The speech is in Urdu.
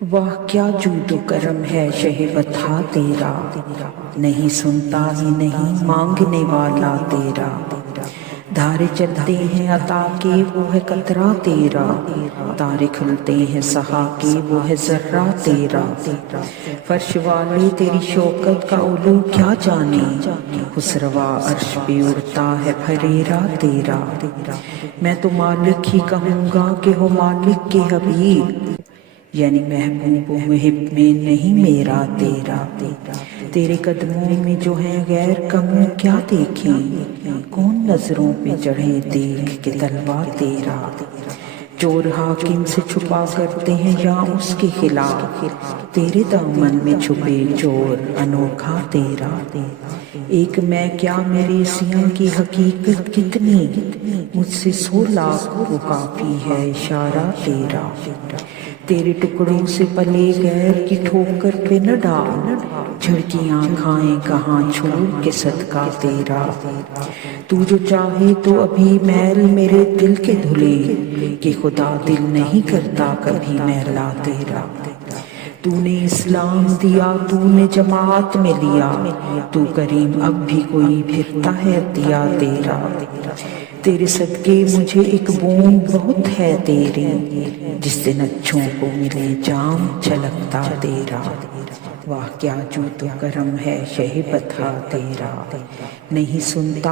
واہ کیا جود و کرم ہے شہ بتا تیرا، نہیں سنتا ہی نہیں مانگنے والا تیرا، دھارے چلتے ہیں عطا کے وہ ہے قطرہ تیرا، تارے کھلتے ہیں سہا کے وہ ہے ذرہ تیرا، فرش والے تیری شوکت کا علو کیا جانے، خسروا عرش پہ اڑتا ہے پھریرا تیرا، میں تو مالک ہی کہوں گا کہ ہو مالک کے حبیب، یعنی محبوب و محب میں نہیں میرا تیرا، تیرے قدموں میں جو ہیں غیر کموں کیا دیکھیں، کون نظروں پہ چڑھے دیکھ کے طلبہ تیرا، چور حاکم سے چھپا کرتے ہیں یا اس کے خلاف، تیرے دامن میں چھپے چور انوکھا تیرا، ایک میں کیا میرے سیاں کی حقیقت کتنی، مجھ سے 100 لاکھ کو کافی ہے اشارہ تیرا، تیرے ٹکڑوں سے پلے غیر کی ٹھوکر پہ نہ ڈال، جھڑکیاں کھائیں کہاں چھوڑ کے صدقہ تیرا، تو جو چاہے تو ابھی محل میرے دل کے دھلے، کہ خدا دل نہیں کرتا کبھی میلا تیرا، تو نے اسلام دیا تو نے جماعت میں لیا، تو کریم اب بھی کوئی پھرتا ہے عطیہ تیرا، تیرے صدقے مجھے ایک بوند بہت ہے تیری، جس دن اچھوں کو ملے جام چھلکتا تیرا، واہ کیا جود و کرم ہے شہ بتا تیرا، نہیں سنتا